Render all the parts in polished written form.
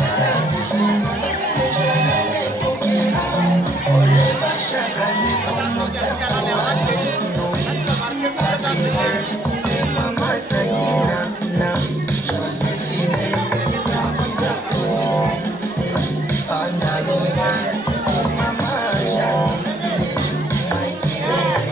fait la différence. Les jeunes, les coquillards, on les bat chaque année comme moteur pour aller. Maman Sakina, na, Joséphine, superviseur policier, Andaloga, Maman Jackie, Mikey Bébé.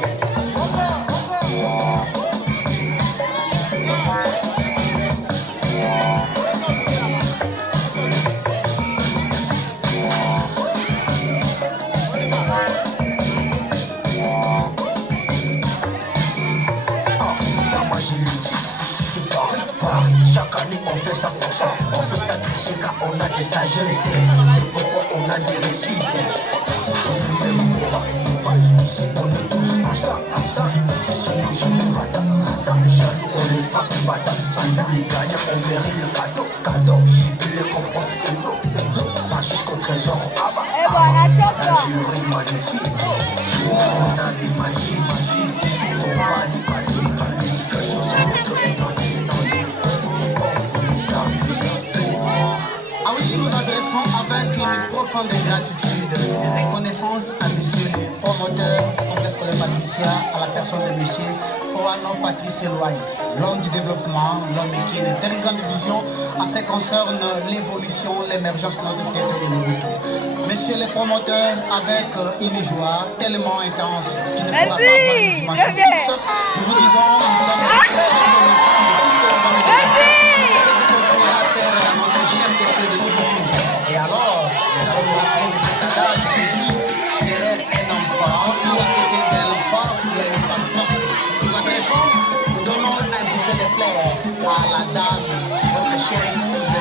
Chaque année on fait ça pour ça, on fait ça tricher car on a des sagesses. C'est pourquoi on a des récits. On est même on est tous ensemble. Si nous jaloux, rata, jaloux, on les fait bata. Si nous les gagnants, on mérite le cadeau. Jubilé comme prof Edo, jusqu'au trésor, la jury magnifique. On a des magies, faut pas dépanner, l'éducation c'est notre étendue. Ah oui, nous adressons avec une profonde gratitude et reconnaissance à monsieur le promoteur du complexe scolaire Patricia, à la personne de monsieur Oano Patrice Eloy, l'homme du développement, l'homme qui a une très grande vision en ce qui concerne l'évolution, l'émergence de notre territoire de Lubuntu. Monsieur le promoteur, avec une joie tellement intense qui ne pourra pas avoir une dimension fixe, nous vous disons, nous sommes très reconnaissants de tout ce que vous avez fait. Et alors, nous allons nous rappeler de cet adage qui dit derrière un enfant ou à côté d'un enfant, il y a une femme forte. Nous nous adressons, nous donnons un bouquet de fleurs à la dame, votre chère épouse,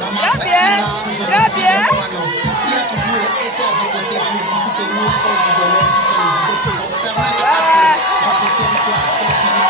Maman Sakina, Joséphine Oano, qui a toujours été à vos côtés pour vous soutenir et vous donner pour permettre à ce que votre territoire continue.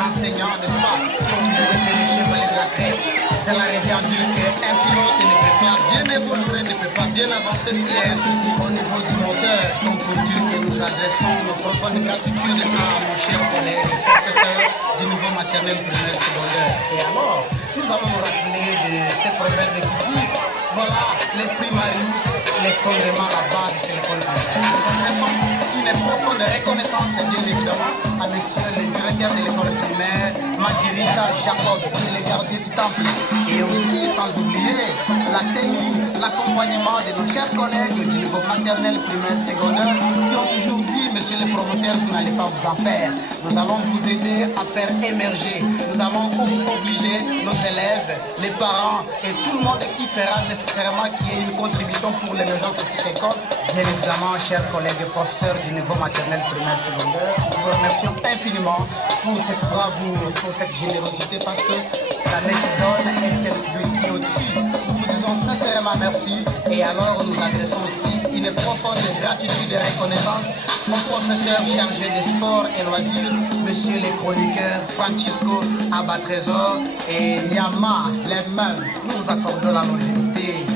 Enseignants, n'est-ce pas, qui ont toujours été les chevaliers de la crème. Cela revient à dire qu'un pilote ne peut pas bien évoluer, ne peut pas bien avancer s'il y a un souci au niveau du moteur. Donc pour dire que nous adressons nos profondes gratitudes à nos chers collègues, professeurs du niveau maternel, primaire, secondaire. Et alors, nous allons nous rappeler de ce proverbe qui dit, voilà, les primarius, les fondements, la base, c'est l'école primaire. Nous adressons une profonde reconnaissance, bien évidemment, à monsieur le directeur de l'école primaire, Madirika Jacob, qui est le gardien du temple. Et aussi, sans oublier, la tenue, l'accompagnement de nos chers collègues du niveau maternel, primaire, secondaire, qui ont toujours dit, monsieur le promoteur, vous n'allez pas vous en faire. Nous allons vous aider à faire émerger. Nous allons obliger nos élèves, les parents et tout le monde qui fera nécessairement qu'il y ait une contribution pour l'émergence de cette école. Bien évidemment, chers collègues et professeurs du niveau maternel, primaire, secondaire, nous vous remercions infiniment pour cette bravoure, pour cette générosité, parce que la main qui donne est celle qui est au-dessus. Nous vous disons sincèrement merci, et alors nous adressons aussi une profonde gratitude et reconnaissance au professeur chargé des sports et loisirs, monsieur le chroniqueur Francisco Abatrésor et Yama, les mêmes, nous accordons la longévité.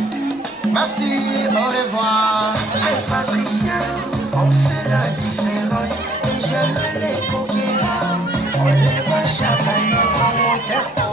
Merci, au revoir. C'est Patricia, on fait la différence. Les jeunes, les coquillards, on les bat chaque année comme moteur.